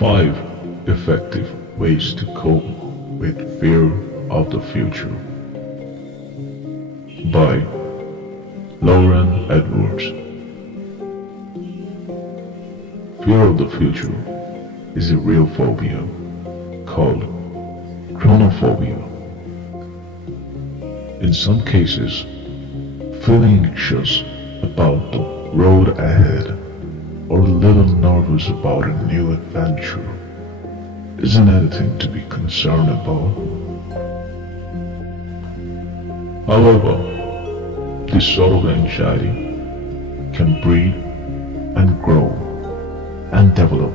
5 effective ways to cope with fear of the future by Lauren Edwards. Fear of the future is a real phobia called chronophobia. In some cases, feeling anxious about the road ahead or a little nervous about a new adventure isn't anything to be concerned about. However, this sort of anxiety can breed and grow and develop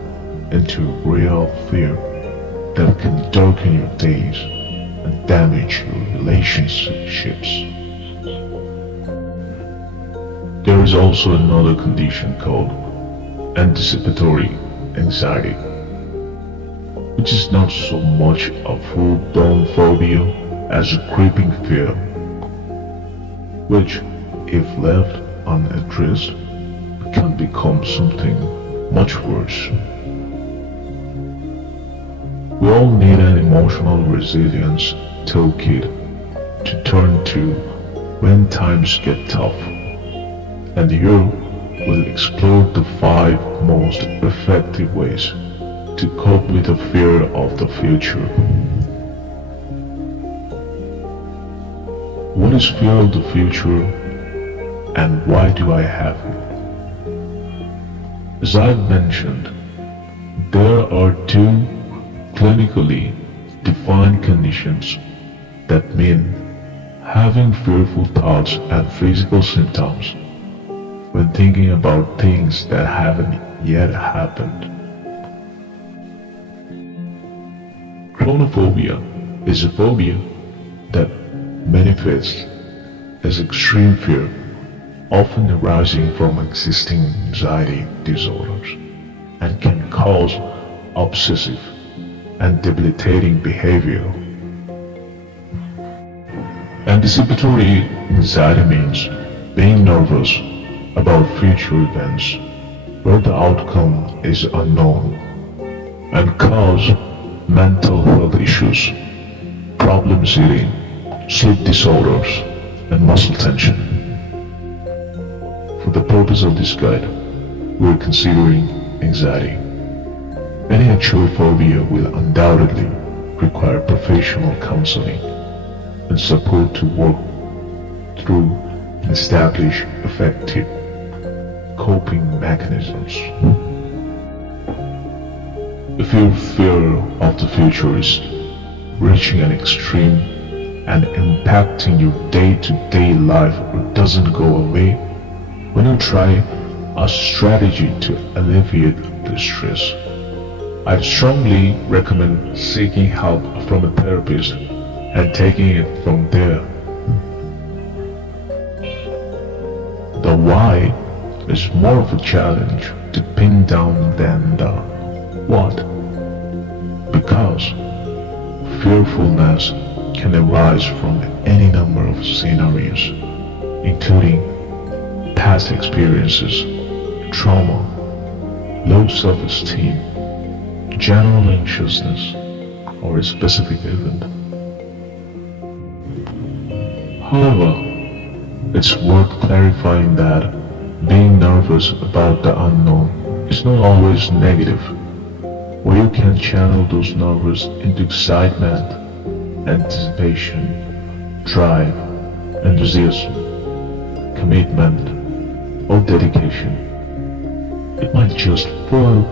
into real fear that can darken your days and damage your relationships. There is also another condition called anticipatory anxiety, which is not so much a full-blown phobia as a creeping fear, which, if left unaddressed, can become something much worse. We all need an emotional resilience toolkit to turn to when times get tough, and here we'll explore the 5 most effective ways to cope with the fear of the future. What is fear of the future, and why do I have it? As I've mentioned, there are 2 clinically defined conditions that mean having fearful thoughts and physical symptoms when thinking about things that haven't yet happened. Chronophobia is a phobia that manifests as extreme fear, often arising from existing anxiety disorders, and can cause obsessive and debilitating behavior. Anticipatory anxiety means being nervous about future events where the outcome is unknown and cause mental health issues, problems eating, sleep disorders, and muscle tension. For the purpose of this guide, we're considering anxiety. Any actual phobia will undoubtedly require professional counseling and support to work through and establish effective coping mechanisms. If your fear of the future is reaching an extreme and impacting your day-to-day life or doesn't go away, when you try a strategy to alleviate the stress, I'd strongly recommend seeking help from a therapist and taking it from there. The why is more of a challenge to pin down than the what, because fearfulness can arise from any number of scenarios, including past experiences, trauma, low self-esteem, general anxiousness, or a specific event. However, it's worth clarifying that being nervous about the unknown is not always negative, or you can channel those nerves into excitement, anticipation, drive, enthusiasm, commitment, or dedication. It might just fuel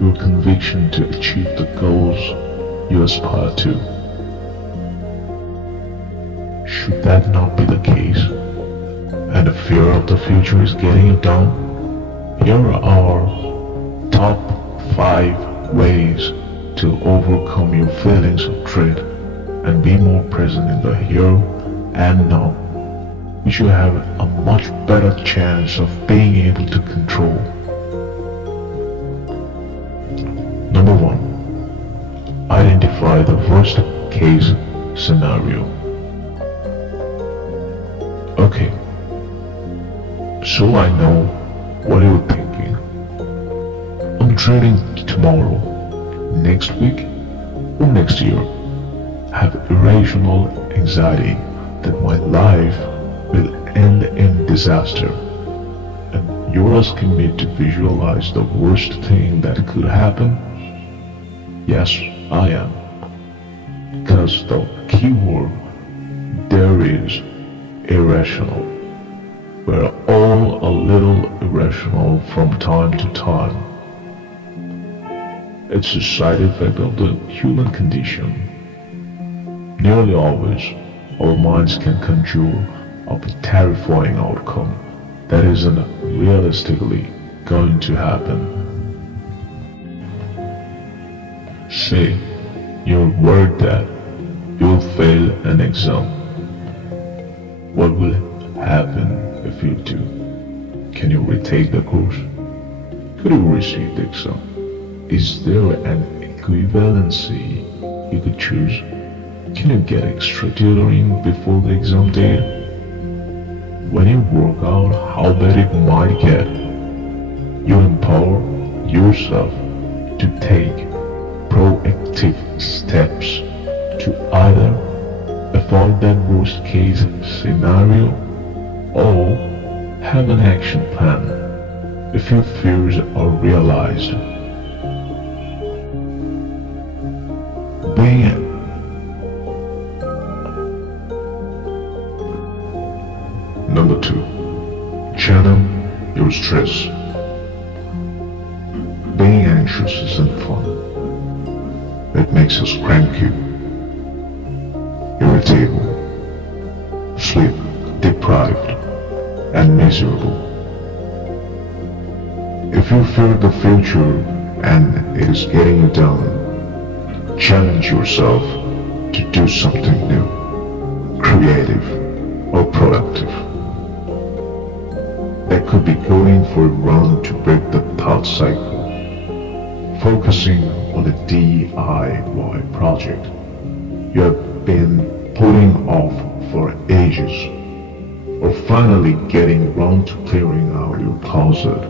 your conviction to achieve the goals you aspire to. Should that not be the case, and the fear of the future is getting you down, here are our top 5 ways to overcome your feelings of dread and be more present in the here and now, which you have a much better chance of being able to control. Number 1. Identify the worst case scenario. Okay, so I know what you're thinking. I'm training tomorrow, next week or next year have irrational anxiety that my life will end in disaster, and you're asking me to visualize the worst thing that could happen? Yes, I am. Because the keyword there is irrational. We're all a little irrational from time to time. It's a side effect of the human condition. Nearly always, our minds can conjure up a terrifying outcome that isn't realistically going to happen. Say, you're worried that you'll fail an exam. What will happen if you do? Can you retake the course? Could you receive the exam? Is there an equivalency you could choose? Can you get extra tutoring before the exam date? When you work out how bad it might get, you empower yourself to take proactive steps to either avoid that worst case scenario or have an action plan if your fears are realized. Number 2. Channel your stress. Being anxious isn't fun. It makes us cranky, irritable, sleep deprived, and miserable. If you fear the future and it is getting you down, challenge yourself to do something new, creative, or productive. That could be going for a run to break the thought cycle, focusing on a DIY project you have been putting off for ages, or finally getting around to clearing out your closet.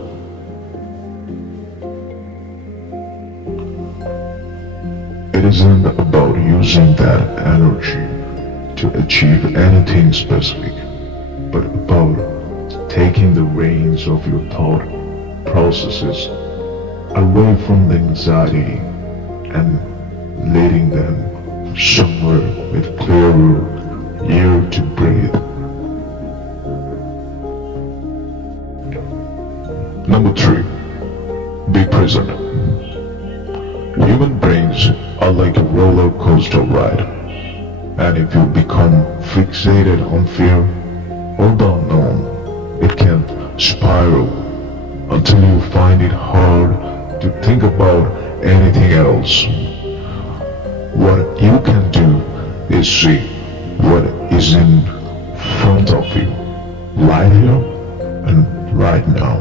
It isn't about using that energy to achieve anything specific, but about taking the reins of your thought processes away from the anxiety and leading them somewhere with clearer air to breathe. Number 3. Be present. Human brains are like a roller coaster ride, and if you become fixated on fear or the unknown, it can spiral until you find it hard to think about anything else. What you can do is see what is in front of you, right here and right now.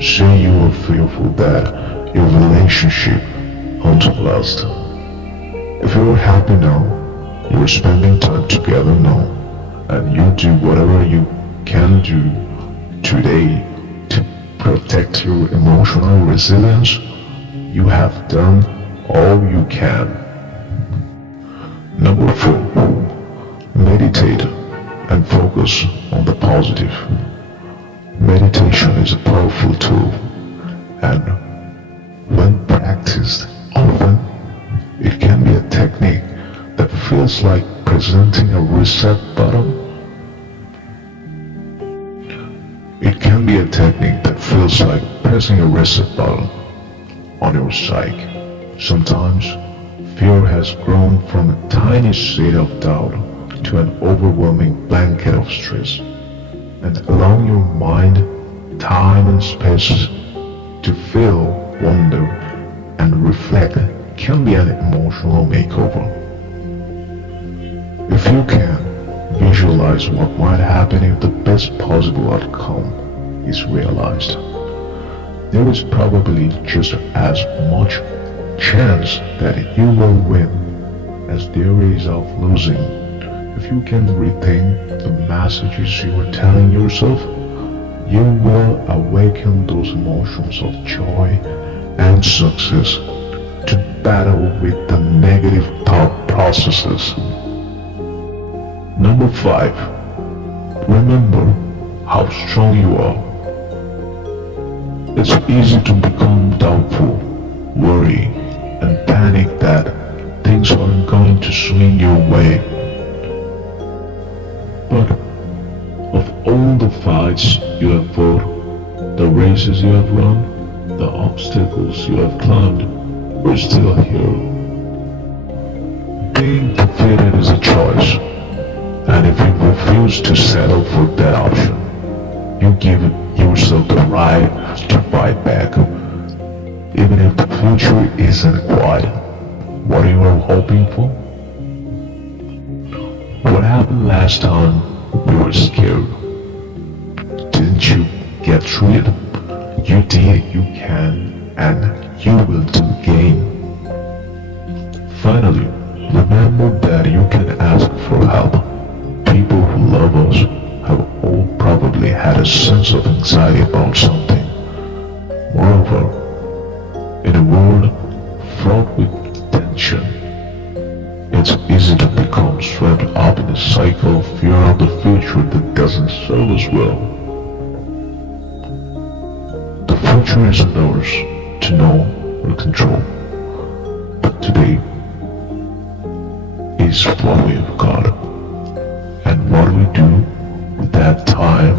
Say you are fearful that your relationship won't last. If you are happy now, you are spending time together now, and you do whatever you can do today to protect your emotional resilience, you have done all you can. Number 4. Meditate and focus on the positive. Meditation is a powerful tool, and when practiced often, it can be a technique that feels like presenting a reset button. It can be a technique that feels like pressing a reset button on your psyche. Sometimes, fear has grown from a tiny seed of doubt to an overwhelming blanket of stress, and allowing your mind, time and space to feel, wonder, and reflect can be an emotional makeover. If you can, visualize what might happen if the best possible outcome is realized. There is probably just as much chance that you will win as there is of losing. If you can rethink the messages you are telling yourself, you will awaken those emotions of joy and success to battle with the negative thought processes. Number 5. Remember how strong you are. It's easy to become doubtful, worry, and panic that things aren't going to swing your way. But of all the fights you have fought, the races you have run, the obstacles you have climbed, we're still here. Being defeated is a choice, and if you refuse to settle for that option, you give yourself the right to fight back, even if the future isn't quite what you were hoping for. What happened last time you were scared? Didn't you get through it? You did, you can, and you will do again. Finally, remember that you can ask for help. People who love us have all probably had a sense of anxiety about something. Moreover, in a world fraught with tension, it's easy to become swept up in a cycle of fear of the future that doesn't serve us well. The future isn't ours to know or control, but today is what we have got, and what we do with that time